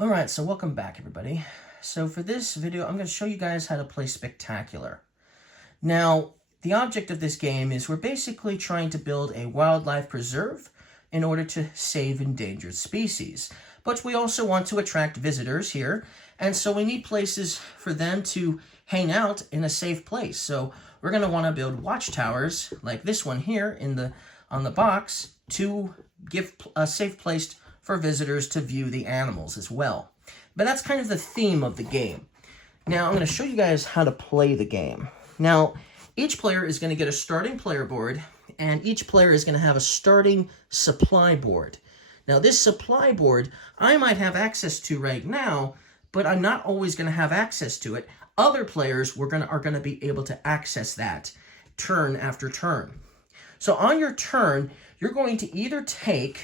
Alright, so welcome back everybody. So for this video, I'm going to show you guys how to play Spectacular. Now, the object of this game is we're basically trying to build a wildlife preserve in order to save endangered species. But we also want to attract visitors here, and so we need places for them to hang out in a safe place. So we're going to want to build watchtowers like this one here on the box to give a safe place for visitors to view the animals as well. But that's kind of the theme of the game. Now, I'm going to show you guys how to play the game. Now, each player is going to get a starting player board, and each player is going to have a starting supply board. Now, this supply board, I might have access to right now, but I'm not always going to have access to it. Other players are going to be able to access that turn after turn. So on your turn, you're going to either take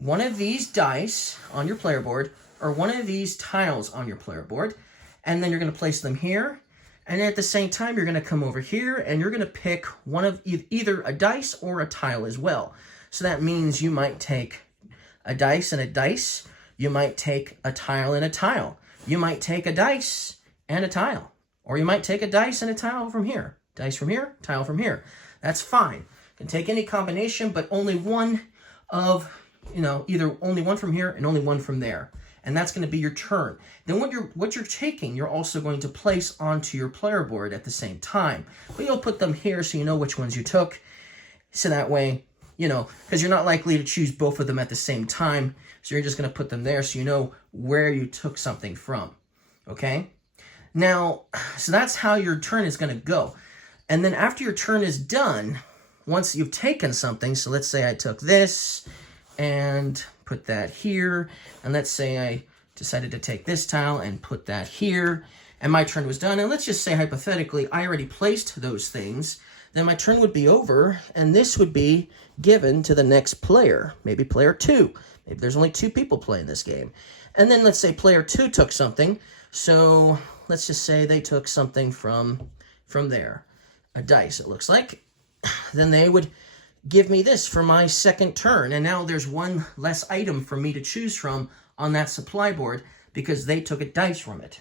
one of these dice on your player board or one of these tiles on your player board, and then you're going to place them here. And at the same time, you're going to come over here and you're going to pick one of either a dice or a tile as well. So that means you might take a dice and a dice. You might take a tile and a tile. You might take a dice and a tile. Or you might take a dice and a tile from here. Dice from here, tile from here. That's fine. You can take any combination, but only one of, either only one from here and only one from there. And that's going to be your turn. Then what you're taking, you're also going to place onto your player board at the same time. But you'll put them here so you know which ones you took. So that way, because you're not likely to choose both of them at the same time. So you're just going to put them there so you know where you took something from. Okay? Now, so that's how your turn is going to go. And then after your turn is done, once you've taken something, so let's say I took this and put that here, and let's say I decided to take this tile and put that here, and my turn was done, and let's just say hypothetically I already placed those things, then my turn would be over, and this would be given to the next player, maybe player 2. Maybe there's only 2 people playing this game. And then let's say player 2 took something, so let's just say they took something from there, a dice it looks like. Then they would give me this for my second turn, and now there's one less item for me to choose from on that supply board because they took a dice from it.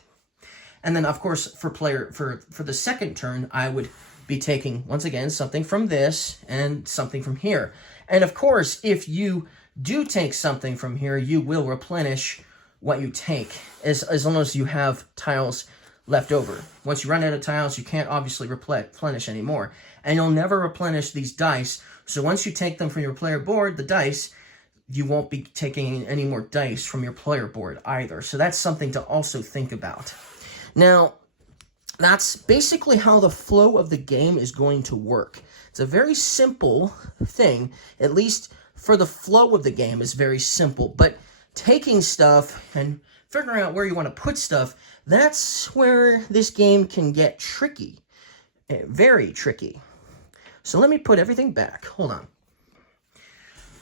And then of course for the second turn, I would be taking once again something from this and something from here. And of course, if you do take something from here, you will replenish what you take as long as you have tiles left over. Once you run out of tiles, you can't obviously replenish anymore. And you'll never replenish these dice. So once you take them from your player board, the dice, you won't be taking any more dice from your player board either. So that's something to also think about. Now, that's basically how the flow of the game is going to work. It's a very simple thing, at least for the flow of the game is very simple. But taking stuff and figuring out where you want to put stuff, that's where this game can get tricky. Very tricky. So let me put everything back. Hold on.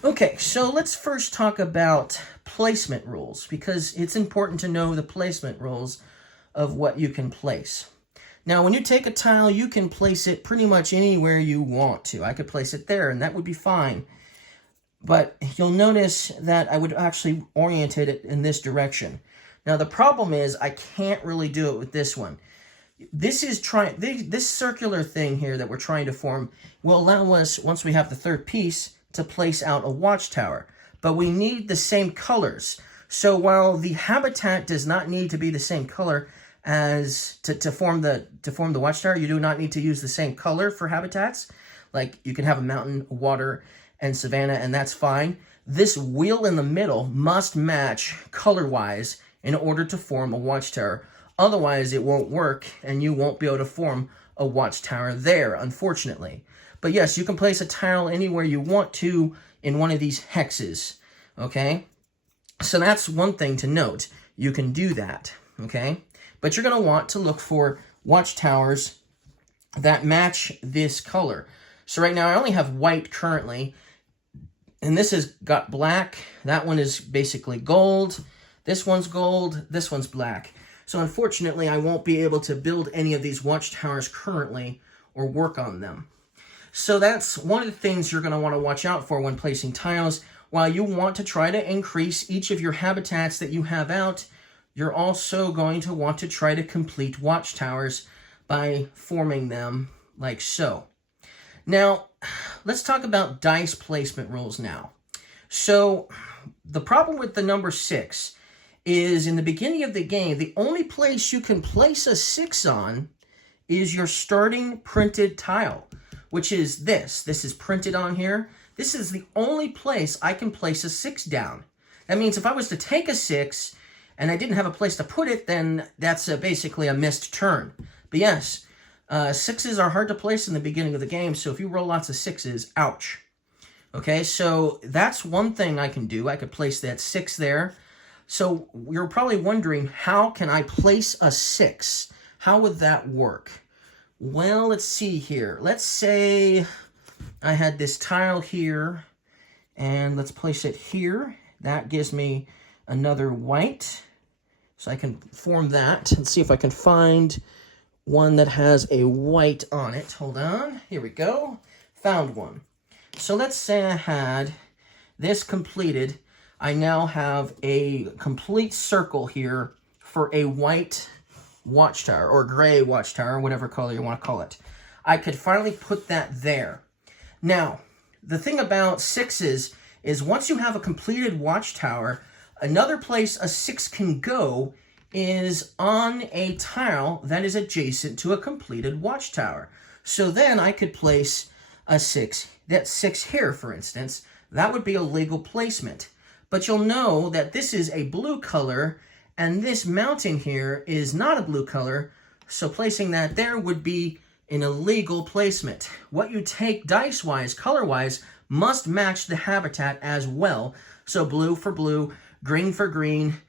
Okay, so let's first talk about placement rules, because it's important to know the placement rules of what you can place. Now, when you take a tile, you can place it pretty much anywhere you want to. I could place it there, and that would be fine. But you'll notice that I would actually orientate it in this direction. Now, the problem is I can't really do it with this one. This circular thing here that we're trying to form will allow us, once we have the third piece, to place out a watchtower. But we need the same colors. So while the habitat does not need to be the same color as to form the watchtower, you do not need to use the same color for habitats. Like you can have a mountain, water, and savanna, and that's fine. This wheel in the middle must match color-wise in order to form a watchtower. Otherwise, it won't work, and you won't be able to form a watchtower there, unfortunately. But yes, you can place a tile anywhere you want to in one of these hexes, okay? So that's one thing to note. You can do that, okay? But you're going to want to look for watchtowers that match this color. So right now, I only have white currently, and this has got black. That one is basically gold. This one's gold. This one's black. So unfortunately, I won't be able to build any of these watchtowers currently or work on them. So that's one of the things you're going to want to watch out for when placing tiles. While you want to try to increase each of your habitats that you have out, you're also going to want to try to complete watchtowers by forming them like so. Now, let's talk about dice placement rules now. So, the problem with the number 6 is in the beginning of the game, the only place you can place a 6 on is your starting printed tile, which is this. This is printed on here. This is the only place I can place a 6 down. That means if I was to take a 6 and I didn't have a place to put it, then that's basically a missed turn. But yes, 6s are hard to place in the beginning of the game, so if you roll lots of 6s, ouch. Okay, so that's one thing I can do. I could place that 6 there. So you're probably wondering, how can I place a 6? How would that work? Well, let's see here. Let's say I had this tile here, and let's place it here. That gives me another white. So I can form that and see if I can find one that has a white on it. Hold on. Here we go. Found one. So let's say I had this completed. I now have a complete circle here for a white watchtower, or gray watchtower, whatever color you want to call it. I could finally put that there. Now, the thing about 6s is once you have a completed watchtower, another place a 6 can go is on a tile that is adjacent to a completed watchtower. So then I could place a 6, that 6 here, for instance. That would be a legal placement. But you'll know that this is a blue color, and this mountain here is not a blue color, so placing that there would be an illegal placement. What you take dice-wise, color-wise, must match the habitat as well. So blue for blue, green for green,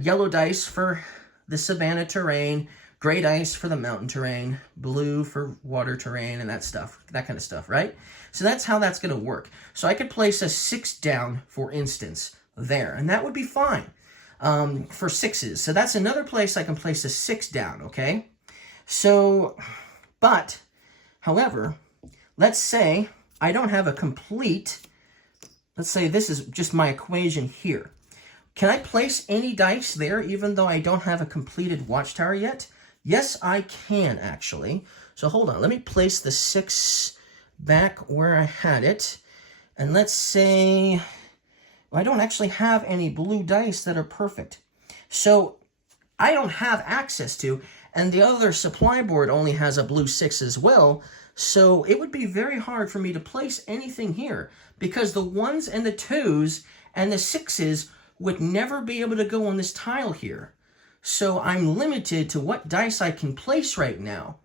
yellow dice for the savanna terrain, gray dice for the mountain terrain, blue for water terrain, and that kind of stuff, right? So that's how that's going to work. So I could place a 6 down, for instance, there, and that would be fine for 6s. So that's another place I can place a 6 down, okay? So, but, however, let's say I don't have a complete, let's say this is just my equation here. Can I place any dice there even though I don't have a completed watchtower yet? Yes, I can, actually. So hold on, let me place the 6 back where I had it. And let's say, well, I don't actually have any blue dice that are perfect. So I don't have access to, and the other supply board only has a blue 6 as well. So it would be very hard for me to place anything here because the 1s and the 2s and the 6s would never be able to go on this tile here. So I'm limited to what dice I can place right now.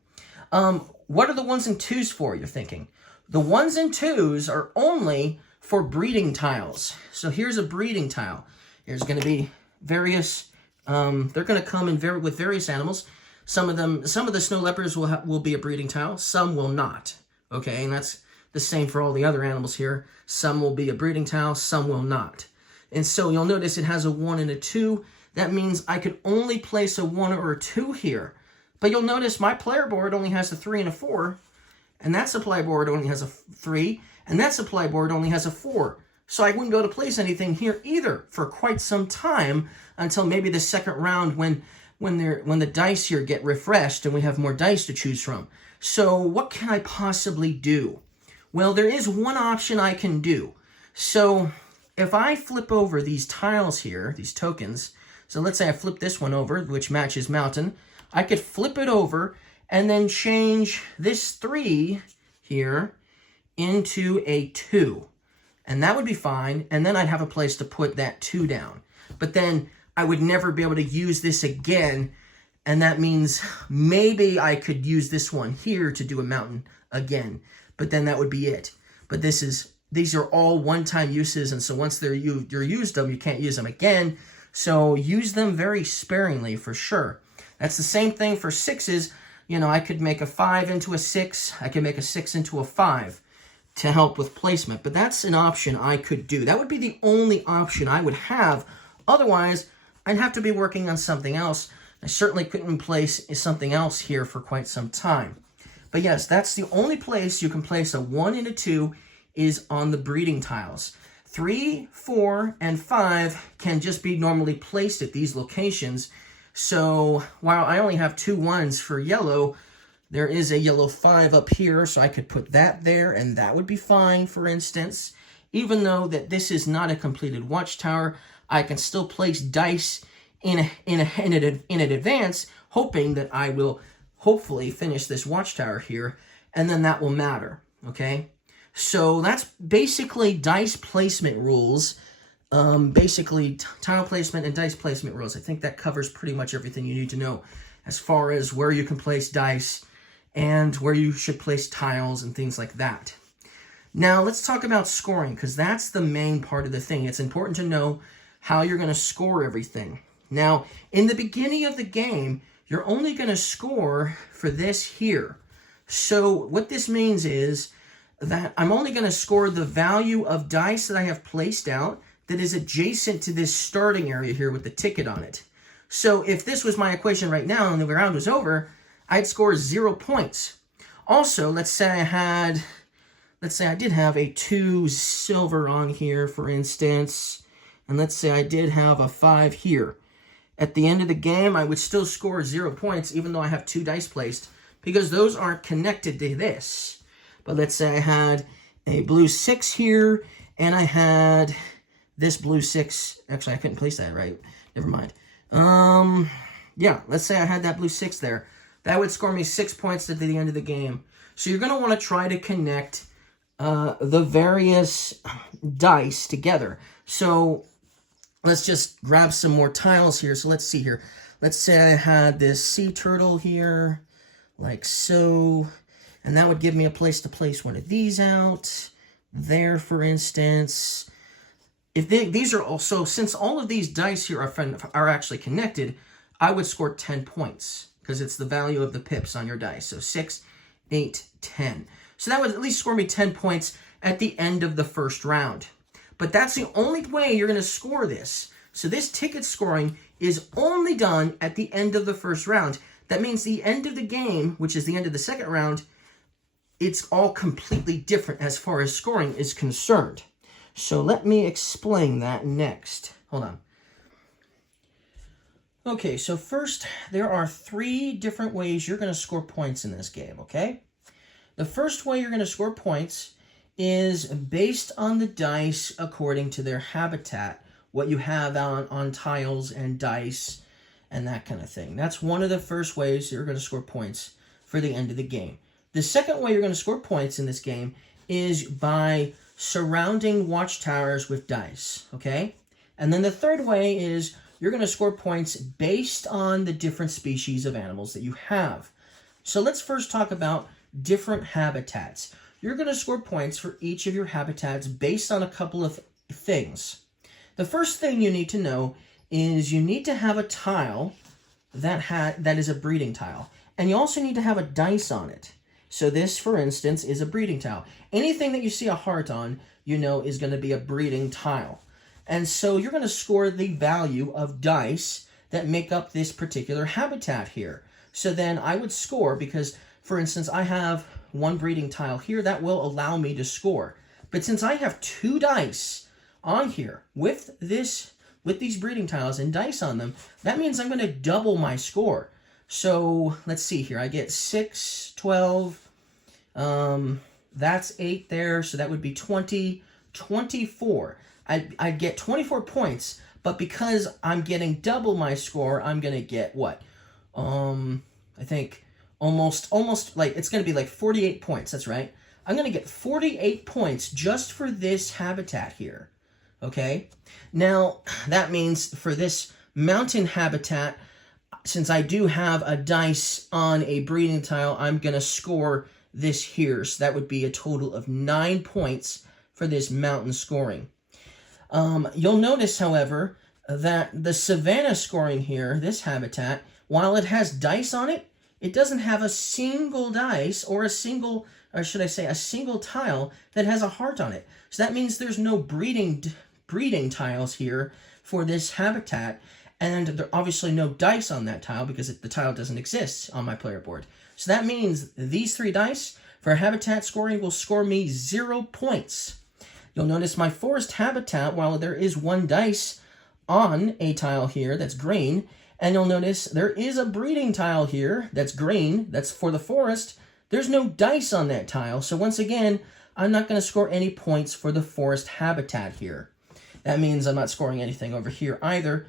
What are the 1s and 2s for, you're thinking? The 1s and 2s are only for breeding tiles. So here's a breeding tile. There's going to be various, they're going to come in with various animals. Some of the snow leopards will be a breeding tile. Some will not. Okay, and that's the same for all the other animals here. Some will be a breeding tile, some will not. And so you'll notice it has a 1 and a 2. That means I could only place a 1 or a 2 here. But you'll notice my player board only has a 3 and a 4. And that supply board only has a 3. And that supply board only has a 4. So I wouldn't be able to place anything here either for quite some time until maybe the second round when the dice here get refreshed and we have more dice to choose from. So what can I possibly do? Well, there is one option I can do. So if I flip over these tiles here, these tokens, so let's say I flip this one over, which matches mountain, I could flip it over and then change this 3 here into a 2. And that would be fine, and then I'd have a place to put that 2 down. But then I would never be able to use this again, and that means maybe I could use this one here to do a mountain again, but then that would be it. But these are all one-time uses, and so once you're used them, you can't use them again, so use them very sparingly for sure. That's the same thing for 6s. You know, I could make a 5 into a 6, I could make a 6 into a 5 to help with placement, but that's an option I could do. That would be the only option I would have. Otherwise, I'd have to be working on something else. I certainly couldn't place something else here for quite some time. But yes, that's the only place you can place a 1 and a 2 is on the breeding tiles. 3, 4, and 5 can just be normally placed at these locations. So while I only have 2 1s for yellow, there is a yellow 5 up here, so I could put that there, and that would be fine, for instance. Even though that this is not a completed watchtower, I can still place dice in advance, hoping that I will hopefully finish this watchtower here, and then that will matter, okay? So that's basically dice placement rules. Basically tile placement and dice placement rules. I think that covers pretty much everything you need to know as far as where you can place dice and where you should place tiles and things like that. Now let's talk about scoring, because that's the main part of the thing. It's important to know how you're going to score everything. Now, in the beginning of the game, you're only going to score for this here. So what this means is that I'm only going to score the value of dice that I have placed out that is adjacent to this starting area here with the ticket on it. So if this was my equation right now and the round was over, I'd score 0 points. Also, let's say I did have a 2 silver on here, for instance, and let's say I did have a 5 here. At the end of the game, I would still score 0 points, even though I have 2 dice placed, because those aren't connected to this. But let's say I had a blue 6 here, and I had this blue 6. Actually, I couldn't place that, right? Never mind. Yeah, let's say I had that blue 6 there. That would score me 6 points at the end of the game. So you're going to want to try to connect the various dice together. So let's just grab some more tiles here. So let's see here. Let's say I had this sea turtle here, like so. And that would give me a place to place one of these out. There, for instance. If these are also, since all of these dice here are actually connected, I would score 10 points, because it's the value of the pips on your dice. So 6, 8, 10. So that would at least score me 10 points at the end of the first round. But that's the only way you're going to score this. So this ticket scoring is only done at the end of the first round. That means the end of the game, which is the end of the second round, it's all completely different as far as scoring is concerned. So let me explain that next. Hold on. Okay, so first, there are 3 different ways you're going to score points in this game, okay? The first way you're going to score points is based on the dice according to their habitat, what you have on tiles and dice and that kind of thing. That's one of the first ways you're going to score points for the end of the game. The second way you're going to score points in this game is by surrounding watchtowers with dice, okay? And then the third way is you're going to score points based on the different species of animals that you have. So let's first talk about different habitats. You're going to score points for each of your habitats based on a couple of things. The first thing you need to know is you need to have a tile that is a breeding tile. And you also need to have a dice on it. So this, for instance, is a breeding tile. Anything that you see a heart on, you know, is going to be a breeding tile. And so you're going to score the value of dice that make up this particular habitat here. So then I would score because, for instance, I have 1 breeding tile here that will allow me to score. But since I have 2 dice on here with these breeding tiles and dice on them, that means I'm going to double my score. So let's see here. I get 6, 12, that's 8 there, so that would be 20, 24. I'd get 24 points, but because I'm getting double my score, I'm going to get what? I think almost like, it's going to be like 48 points, that's right. I'm going to get 48 points just for this habitat here, okay? Now, that means for this mountain habitat, since I do have a dice on a breeding tile, I'm going to score this here. So that would be a total of 9 points for this mountain scoring. You'll notice, however, that the savanna scoring here, this habitat, while it has dice on it, it doesn't have a single dice or a single tile that has a heart on it. So that means there's no breeding tiles here for this habitat. And there are obviously no dice on that tile because the tile doesn't exist on my player board. So that means these 3 dice for habitat scoring will score me 0 points. You'll notice my forest habitat, while there is one dice on a tile here that's green, and you'll notice there is a breeding tile here that's green, that's for the forest. There's no dice on that tile, so once again, I'm not going to score any points for the forest habitat here. That means I'm not scoring anything over here either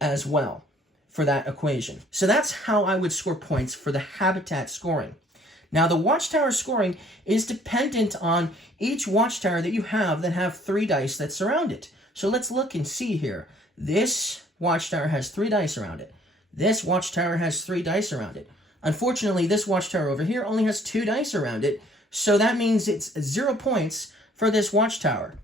as well for that equation. So that's how I would score points for the habitat scoring. Now, the watchtower scoring is dependent on each watchtower that you have that have 3 dice that surround it. So let's look and see here. This watchtower has 3 dice around it. This watchtower has 3 dice around it. Unfortunately, this watchtower over here only has 2 dice around it, so that means it's 0 points for this watchtower.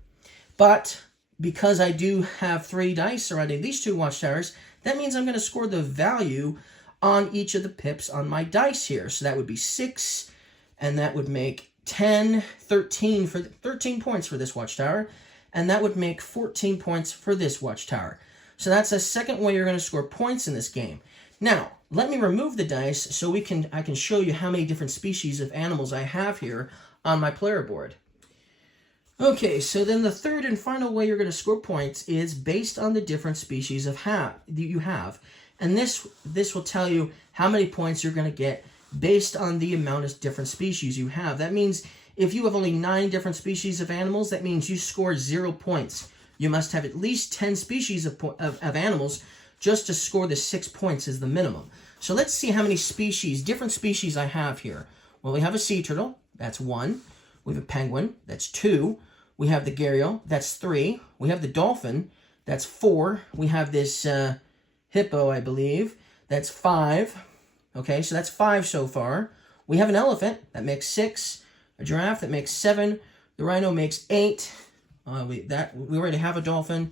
But because I do have 3 dice surrounding these 2 watchtowers, that means I'm going to score the value on each of the pips on my dice here. So that would be 6, and that would make 10, 13 points for this watchtower, and that would make 14 points for this watchtower. So that's a second way you're going to score points in this game. Now, let me remove the dice so I can show you how many different species of animals I have here on my player board. Okay, so then the third and final way you're going to score points is based on the different species of you have. And this will tell you how many points you're going to get based on the amount of different species you have. That means if you have only 9 different species of animals, that means you score 0 points. You must have at least 10 species of animals just to score the 6 points is the minimum. So let's see how many different species I have here. Well, we have a sea turtle, that's 1. We have a penguin, that's 2. We have the gharial, that's 3. We have the dolphin, that's 4. We have this hippo, I believe, that's 5. Okay, so that's 5 so far. We have an elephant, that makes 6. A giraffe, that makes 7. The rhino makes 8. We already have a dolphin.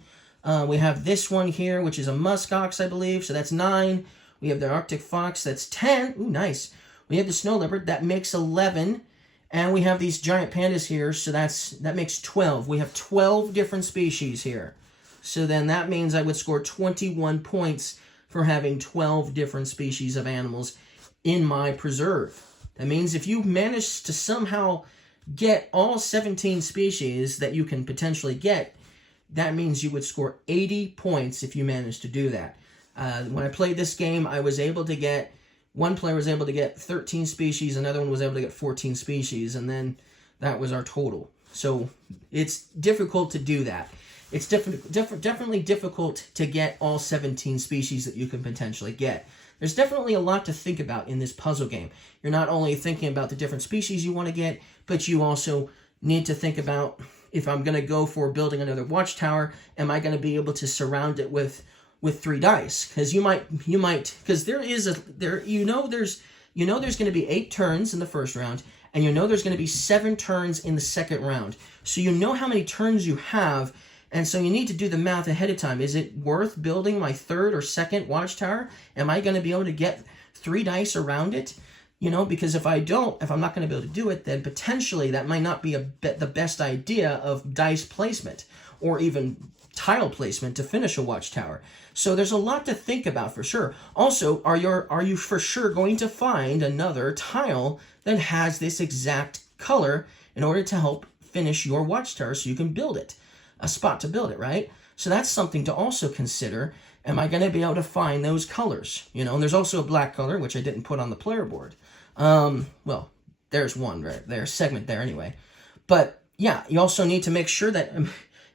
We have this one here, which is a musk ox, I believe, so that's 9. We have the Arctic fox, that's 10. Ooh, nice. We have the snow leopard, that makes 11. And we have these giant pandas here, so that makes 12. We have 12 different species here. So then that means I would score 21 points for having 12 different species of animals in my preserve. That means if you manage to somehow get all 17 species that you can potentially get, that means you would score 80 points if you manage to do that. When I played this game, one player was able to get 13 species, another one was able to get 14 species, and then that was our total. So it's difficult to do that. It's definitely difficult to get all 17 species that you can potentially get. There's definitely a lot to think about in this puzzle game. You're not only thinking about the different species you want to get, but you also need to think about, if I'm going to go for building another watchtower, am I going to be able to surround it with 3 dice? Because because there's going to be 8 turns in the first round, and there's going to be 7 turns in the second round. So you know how many turns you have, and so you need to do the math ahead of time. Is it worth building my 3rd or 2nd watchtower? Am I going to be able to get 3 dice around it? Because if I'm not going to be able to do it, then potentially that might not be the best idea of dice placement or even tile placement to finish a watchtower. So there's a lot to think about for sure. Also, are you for sure going to find another tile that has this exact color in order to help finish your watchtower so you can build it? A spot to build it, right? So that's something to also consider. Am I going to be able to find those colors? And there's also a black color, which I didn't put on the player board. Well, there's one right there, segment there anyway. But yeah, you also need to make sure that,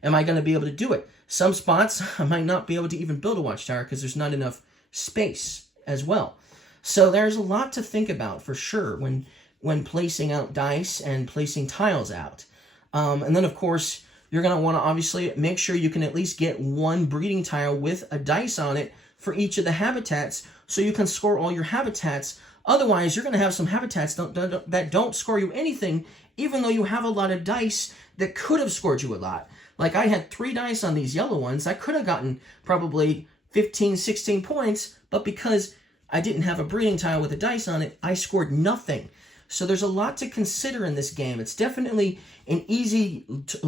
am I going to be able to do it? Some spots I might not be able to even build a watchtower because there's not enough space as well. So there's a lot to think about for sure when placing out dice and placing tiles out. And then, of course, you're going to want to obviously make sure you can at least get 1 breeding tile with a dice on it for each of the habitats so you can score all your habitats. Otherwise, you're going to have some habitats that don't score you anything, even though you have a lot of dice that could have scored you a lot. Like I had 3 dice on these yellow ones. I could have gotten probably 15, 16 points, but because I didn't have a breeding tile with a dice on it, I scored nothing. So there's a lot to consider in this game. It's definitely an easy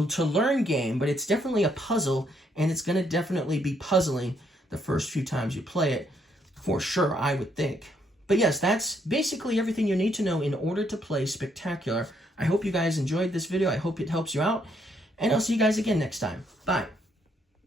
to learn game, but it's definitely a puzzle, and it's going to definitely be puzzling the first few times you play it, for sure, I would think. But yes, that's basically everything you need to know in order to play Spectacular. I hope you guys enjoyed this video. I hope it helps you out. And I'll see you guys again next time. Bye.